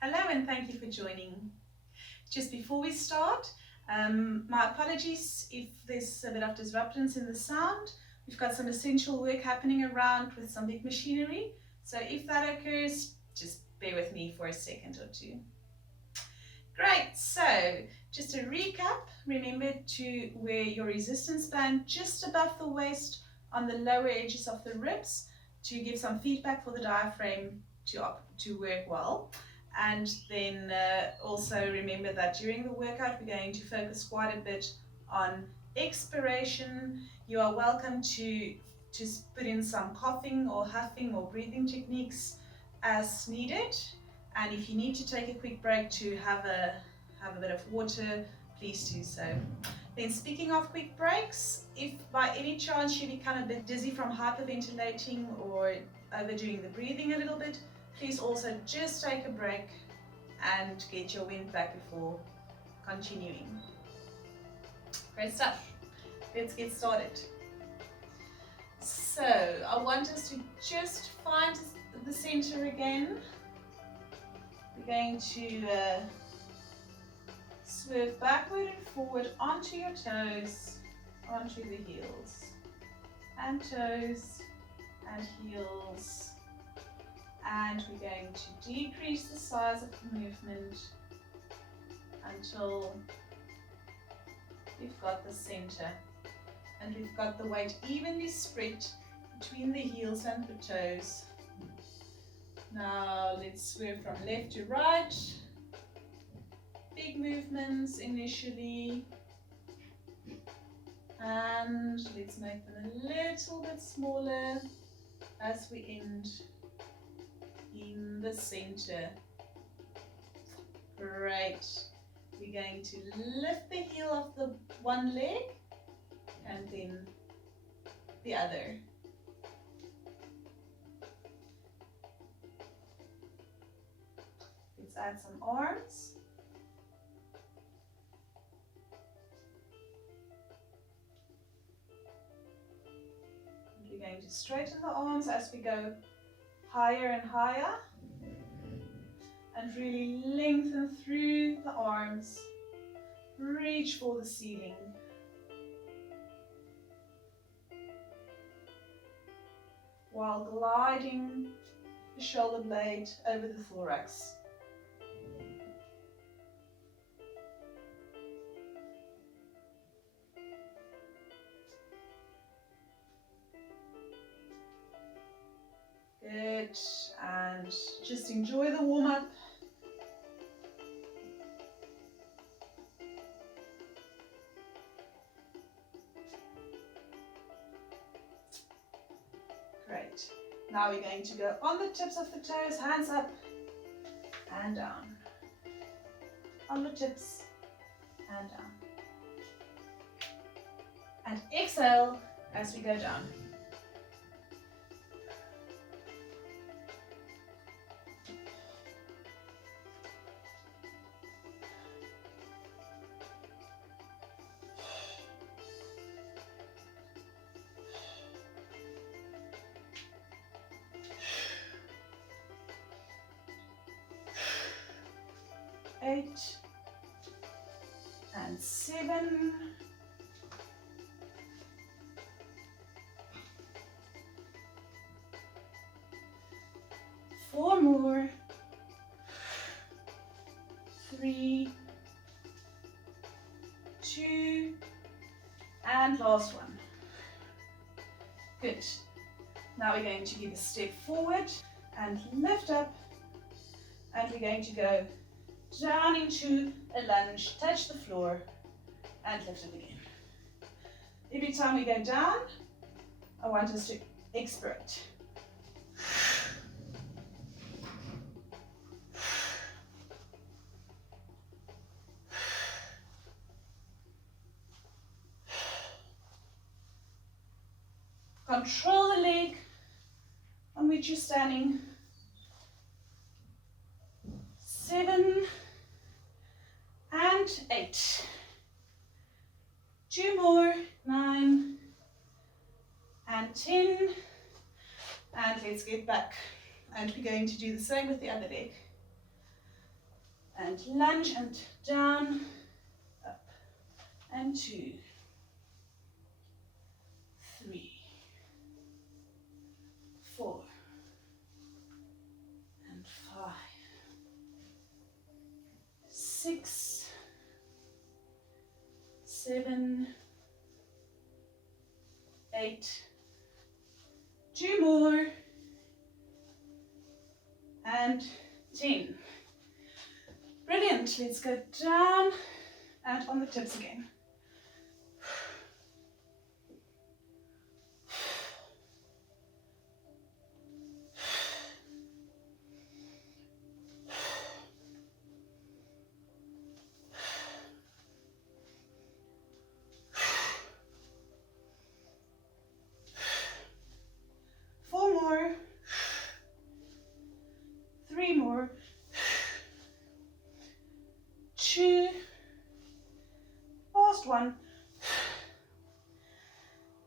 Hello and thank you for joining. Just before we start, my apologies if there's a bit of disruptions in the sound. We've got some essential work happening around with some big machinery. So if that occurs, just bear with me for a second or two. Great, so just a recap, remember to wear your resistance band just above the waist on the lower edges of the ribs to give some feedback for the diaphragm to work well. And then also remember that during the workout we're going to focus quite a bit on expiration. You are welcome to put in some coughing or huffing or breathing techniques as needed. And if you need to take a quick break to have a bit of water, please do so. Then speaking of quick breaks, if by any chance you become a bit dizzy from hyperventilating or overdoing the breathing a little bit, please also just take a break and get your wind back before continuing. Great stuff. Let's get started. So I want us to just find the center again. We're going to swerve backward and forward onto your toes, onto the heels, and toes and heels. And we're going to decrease the size of the movement until we've got the center and we've got the weight evenly spread between the heels and the toes. Now let's swerve from left to right. Big movements initially. And let's make them a little bit smaller as we end in the center. Great. We're going to lift the heel of the one leg and then the other. Let's add some arms. And we're going to straighten the arms as we go higher and higher, and really lengthen through the arms. Reach for the ceiling. While gliding the shoulder blade over the thorax. Good, and just enjoy the warm-up. Great. Now we're going to go on the tips of the toes, hands up and down. On the tips and down. And exhale as we go down. Eight and 7. 4 more. 3, 2, and last one. Good. Now we're going to give a step forward and lift up, and we're going to go down into a lunge, touch the floor, and lift it again. Every time we go down, I want us to expirate. Control the leg on which you're standing. 7 and 8. 2 more. 9 and 10. And let's get back. And we're going to do the same with the other leg. and lunge and down, up, and 2, 3, 4, and 5, 6, 7, 8, 2 more, and 10. Brilliant. Let's go down and on the tips again. One,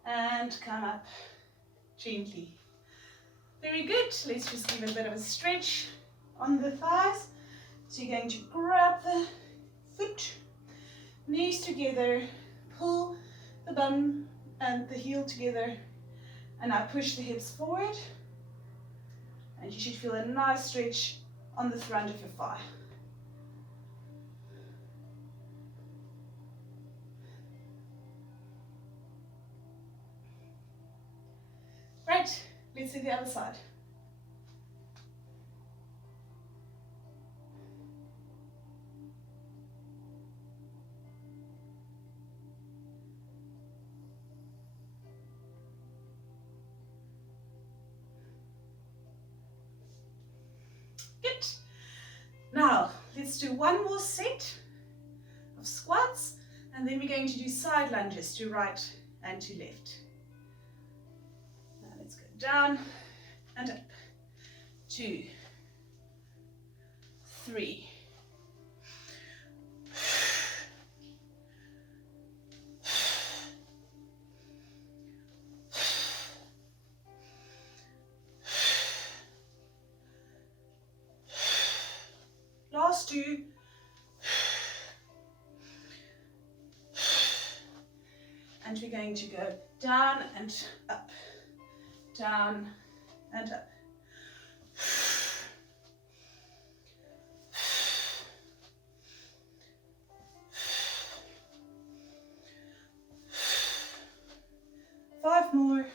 and come up gently. Very good. Let's just give a bit of a stretch on the thighs. So you're going to grab the foot, knees together, pull the bum and the heel together, and now push the hips forward, and you should feel a nice stretch on the front of your thigh. Right, let's do the other side. Good. Now, let's do one more set of squats, and then we're going to do side lunges to right and to left. Let's go down and up. 2, 3, 2, and we're going to go down and up, down and up. Five more.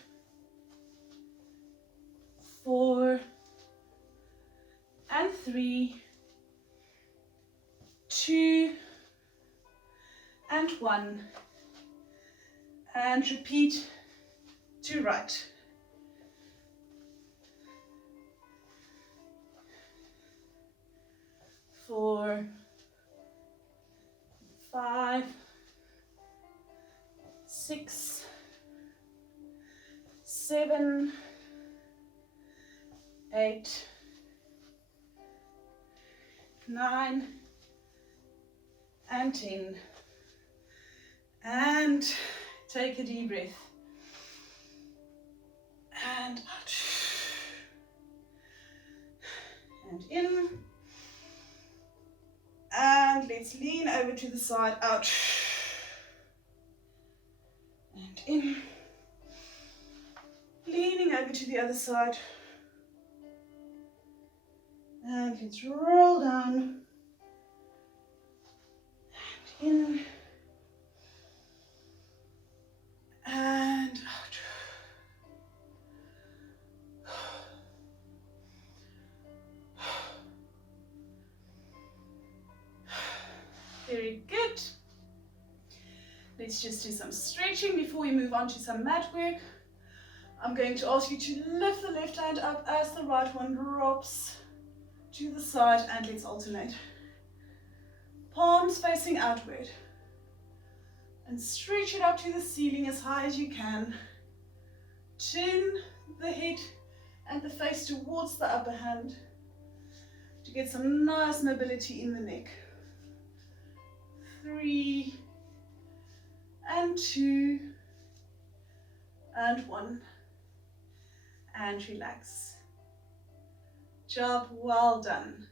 4 and 3, 2 and 1, and repeat to right. Four, 5, 6, 7, 8, 9, and 10. And take a deep breath. And out. And in. And let's lean over to the side, out. And in. Leaning over to the other side. And let's roll down. And in. And out. Very good. Let's just do some stretching before we move on to some mat work. I'm going to ask you to lift the left hand up as the right one drops to the side, and let's alternate. Palms facing outward. And stretch it up to the ceiling as high as you can. Turn the head and the face towards the upper hand to get some nice mobility in the neck. 3 and 2 and 1, and relax. Job well done.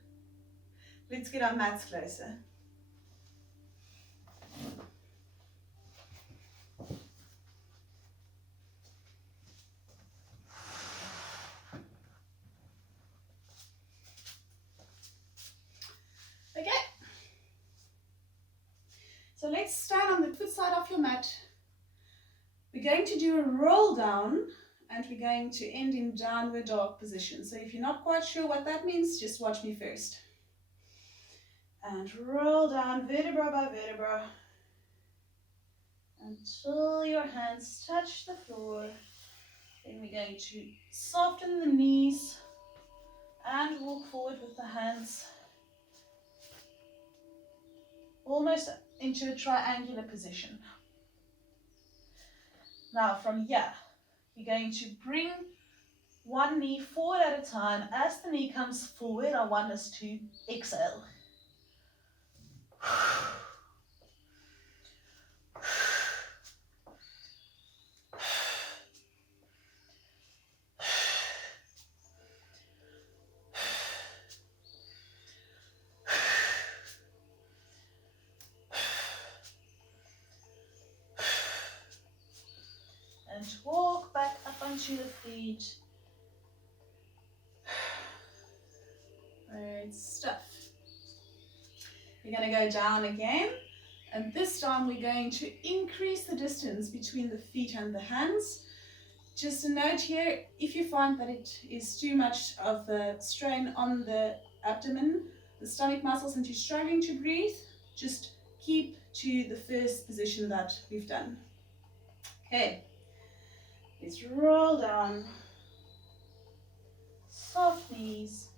Let's get our mats closer. Okay. So let's stand on the foot side of your mat. We're going to do a roll down and we're going to end in downward dog position. So if you're not quite sure what that means, just watch me first. And roll down vertebra by vertebra until your hands touch the floor. Then we're going to soften the knees and walk forward with the hands almost into a triangular position. Now from here, you're going to bring one knee forward at a time. As the knee comes forward, I want us to exhale. And walk back up onto the feet. Great stuff. We're going to go down again. And this time we're going to increase the distance between the feet and the hands. Just a note here, if you find that it is too much of a strain on the abdomen, the stomach muscles, and you're struggling to breathe, just keep to the first position that we've done. Okay, let's roll down, soft knees,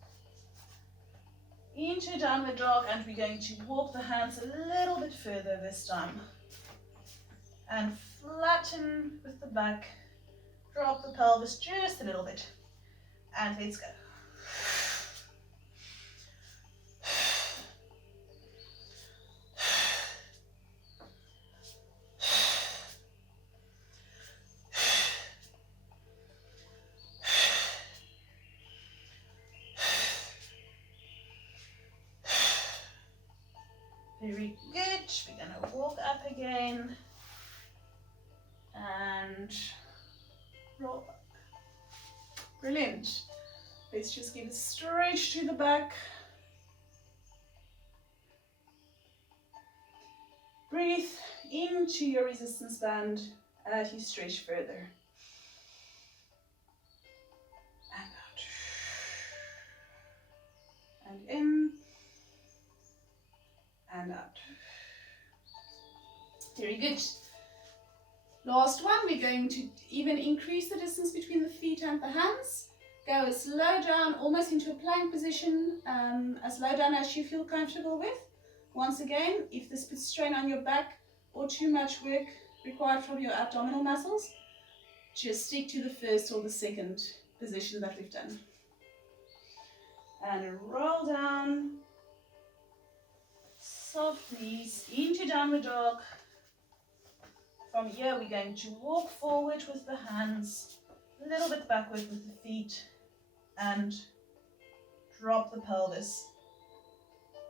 into downward dog, and we're going to walk the hands a little bit further this time. And flatten with the back, drop the pelvis just a little bit, and let's go. Very good. We're going to walk up again and roll up. Brilliant. Let's just give a stretch to the back. Breathe into your resistance band as you stretch further. And out. And in. And out. Very good. Last one, we're going to even increase the distance between the feet and the hands. Go as low down, almost into a plank position, as low down as you feel comfortable with. Once again, if this puts strain on your back or too much work required from your abdominal muscles, just stick to the first or the second position that we've done. And roll down, soft knees into downward dog. From here, we're going to walk forward with the hands, a little bit backward with the feet, and drop the pelvis.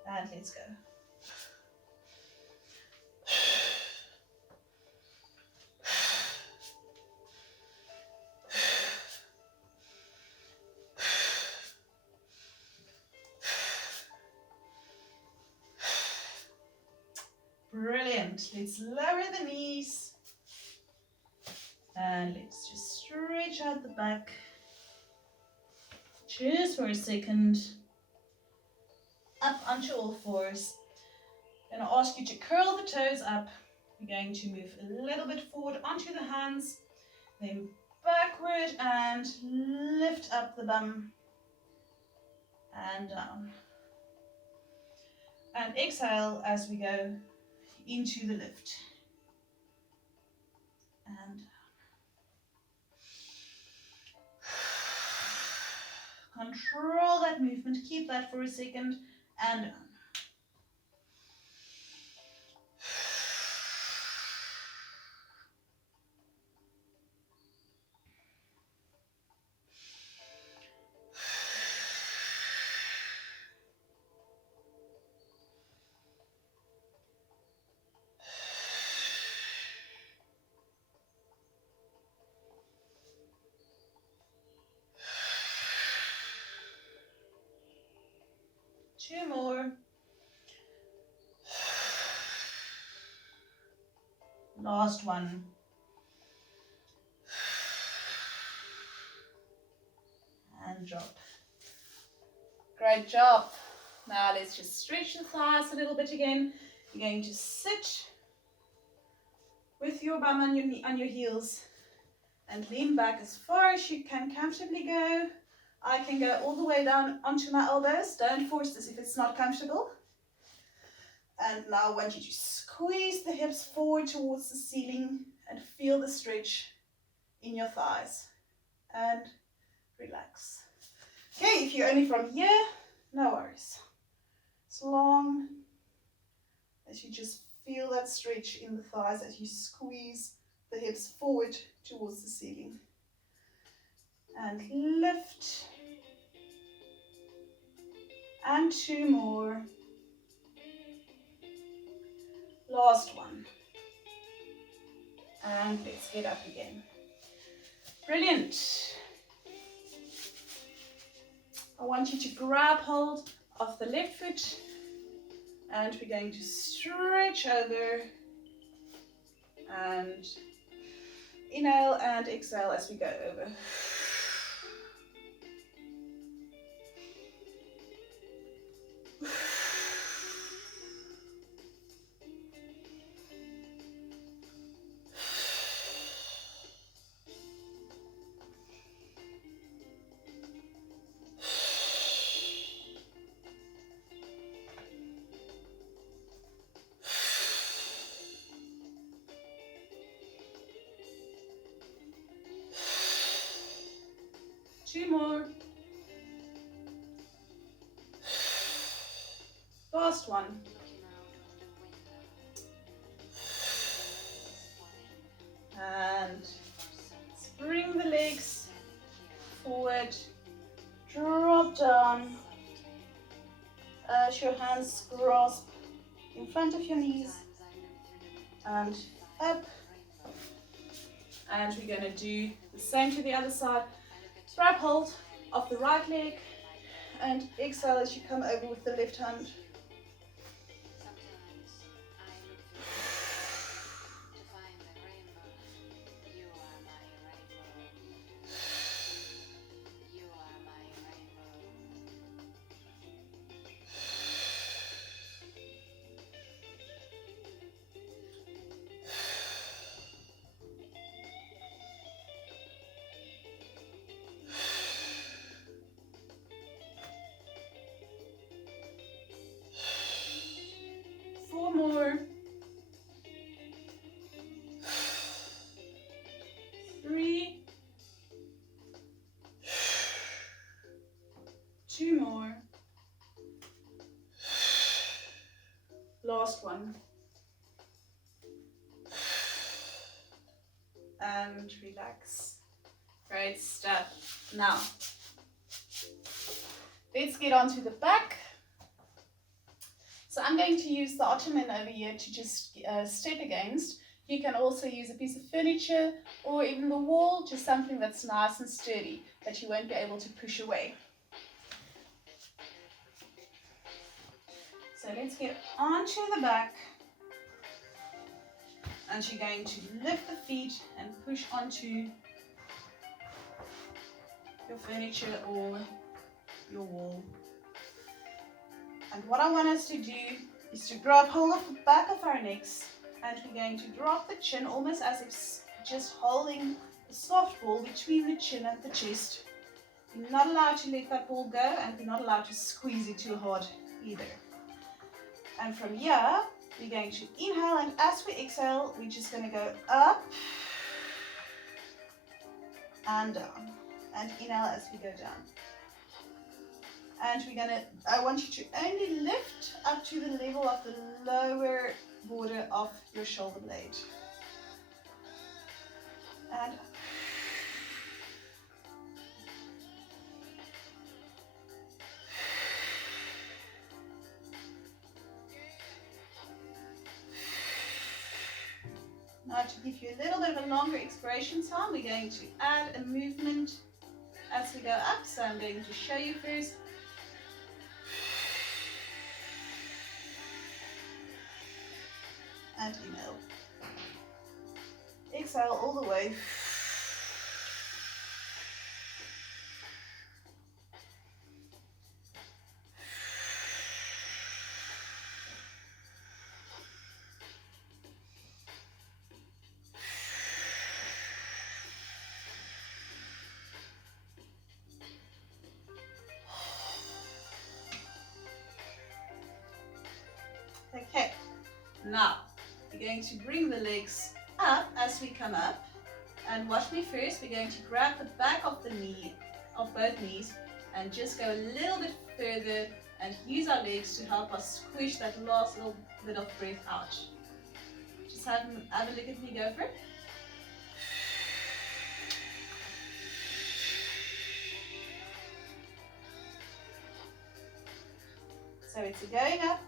And let's go. Brilliant. Let's lower the knees. And let's just stretch out the back. Just for a second. Up onto all fours. I'm going to ask you to curl the toes up. We're going to move a little bit forward onto the hands. Then backward and lift up the bum. And down. And exhale as we go into the lift. And control that movement, keep that for a second, and down. 2 more. Last one. And drop. Great job. Now let's just stretch the thighs a little bit again. You're going to sit with your bum on your heels and lean back as far as you can comfortably go. I can go all the way down onto my elbows. Don't force this if it's not comfortable. And now I want you to squeeze the hips forward towards the ceiling and feel the stretch in your thighs. And relax. Okay, if you're only from here, no worries. As long as you just feel that stretch in the thighs as you squeeze the hips forward towards the ceiling. And lift. And 2 more. Last one. And let's get up again. Brilliant. I want you to grab hold of the left foot and we're going to stretch over and inhale and exhale as we go over. Two more. Last one. And bring the legs forward, drop down as your hands grasp in front of your knees and up. And we're going to do the same to the other side. Grab hold of the right leg and exhale as you come over with the left hand. More. 3. 2 more. Last one. And relax. Great stuff. Now, let's get onto the back. So I'm going to use the ottoman over here to just step against. You can also use a piece of furniture or even the wall, just something that's nice and sturdy that you won't be able to push away. So let's get onto the back. And you're going to lift the feet and push onto your furniture or your wall. And what I want us to do is to grab hold of the back of our necks and we're going to drop the chin almost as if just holding a soft ball between the chin and the chest. You're not allowed to let that ball go and you're not allowed to squeeze it too hard either. And from here, we're going to inhale and as we exhale, we're just going to go up and down. And inhale as we go down. And I want you to only lift up to the level of the lower border of your shoulder blade. And now to give you a little bit of a longer expiration time, we're going to add a movement as we go up. So I'm going to show you first. and inhale. Exhale all the way. Okay, now we're going to bring the legs up as we come up, and watch me first. We're going to grab the back of the knee, of both knees, and just go a little bit further and use our legs to help us squish that last little bit of breath out. Just have a look at me, go for it. So it's a going up,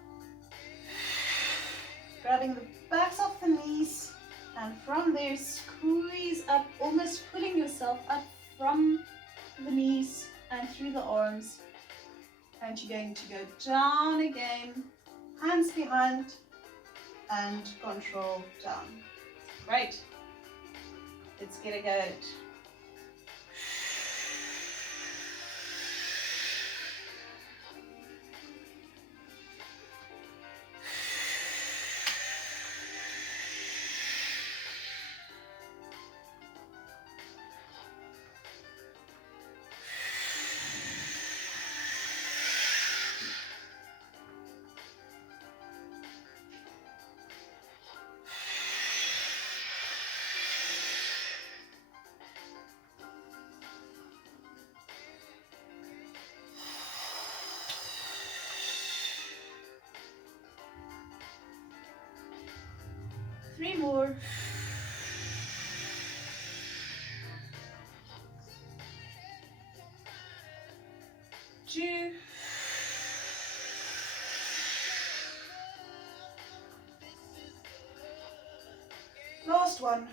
grabbing the backs of the knees, and from there squeeze up, almost pulling yourself up from the knees and through the arms. And you're going to go down again, hands behind, and control down. Great. Let's get a go. 3 more. 2. Last one.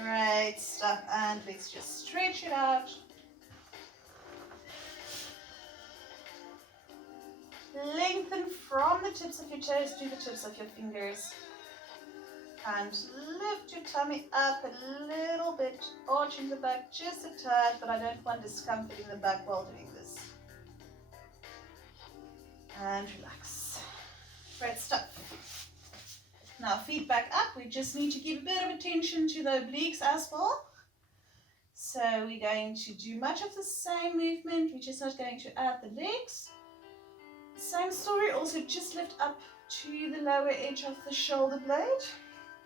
Great stuff, and let's just stretch it out. Lengthen from the tips of your toes to the tips of your fingers. And lift your tummy up a little bit, arching the back just a tad, but I don't want discomfort in the back while doing this. And relax. Great stuff. Now feet back up. We just need to give a bit of attention to the obliques as well. So we're going to do much of the same movement. We're just not going to add the legs. Same story, also just lift up to the lower edge of the shoulder blade.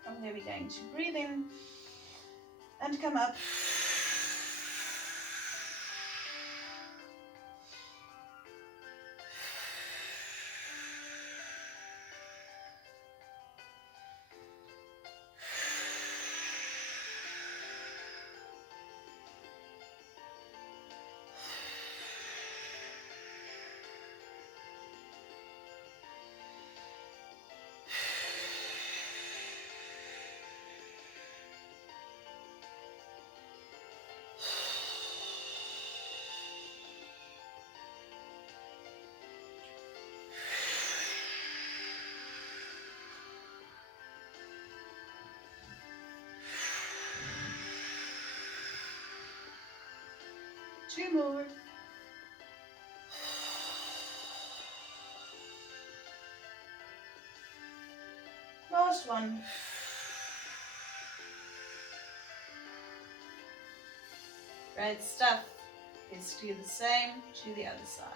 From there we're going to breathe in and come up. Two more. Last one. Great stuff. Let's do the same to the other side.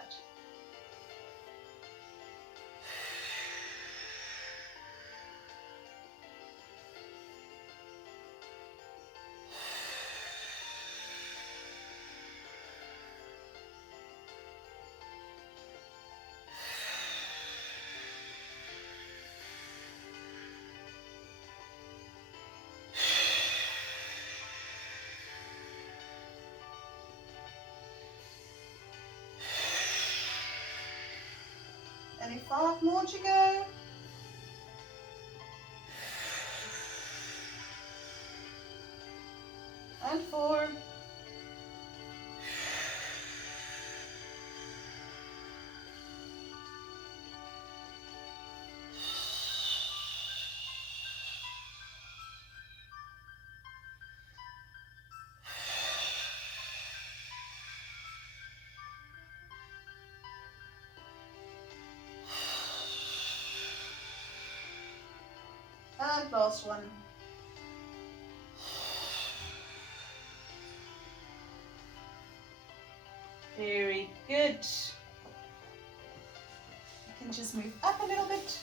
Only 5 more to go. And 4. last one. Very good. You can just move up a little bit.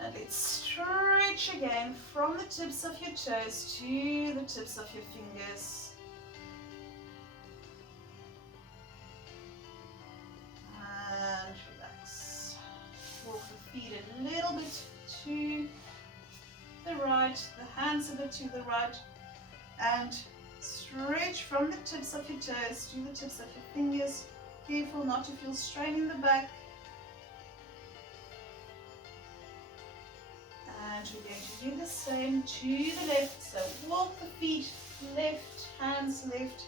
And let's stretch again from the tips of your toes to the tips of your fingers. And relax. Walk the feet a little bit to the right, the hands a bit to the right, and stretch from the tips of your toes to the tips of your fingers. Careful not to feel strain in the back. And we're going to do the same to the left. So walk the feet left, hands left,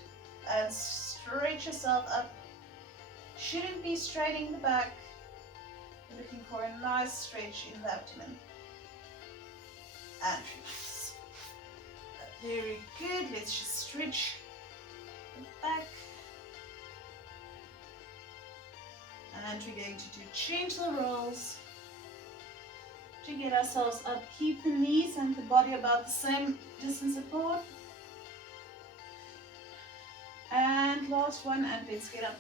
and stretch yourself up. Shouldn't be straining the back. You're looking for a nice stretch in the abdomen. And relax. Very good. Let's just stretch the back. And we're going to do gentle rolls to get ourselves up. Keep the knees and the body about the same distance apart. And last one, and let's get up.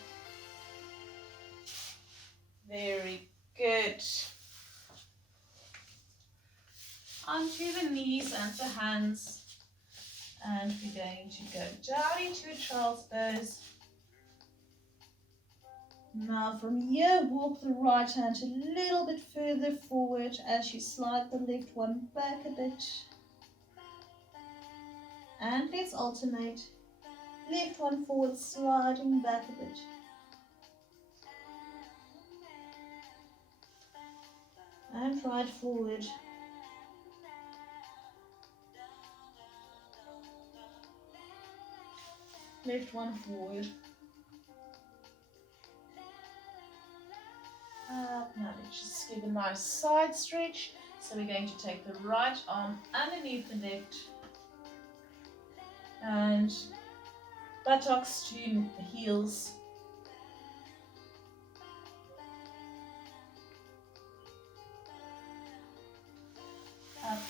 Very good. Onto the knees and the hands. And we're going to go down into a child's pose. Now from here, walk the right hand a little bit further forward as you slide the left one back a bit. And let's alternate. Left one forward, sliding back a bit. And right forward. Left one forward. Up. Now let's just give a nice side stretch. So we're going to take the right arm underneath the left and buttocks to the heels. Up,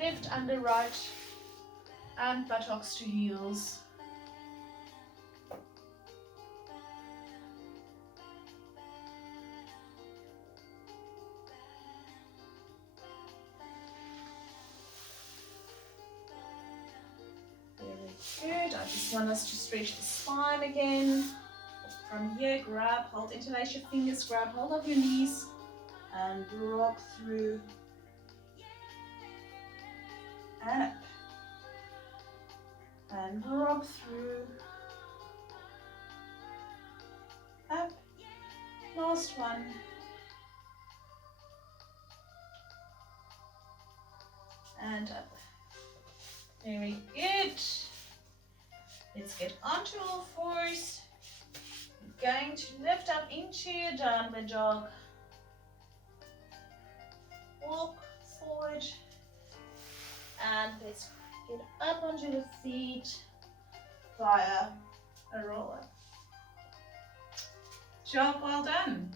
left under right and buttocks to heels. Good. I just want us to stretch the spine again. From here, grab, hold, interlace your fingers, grab hold of your knees and rock through. Up. And rock through. Up. Last one. And up. Very good. Let's get onto all fours. We're going to lift up into a downward dog. Walk forward. And let's get up onto the feet via a roll up. Job well done.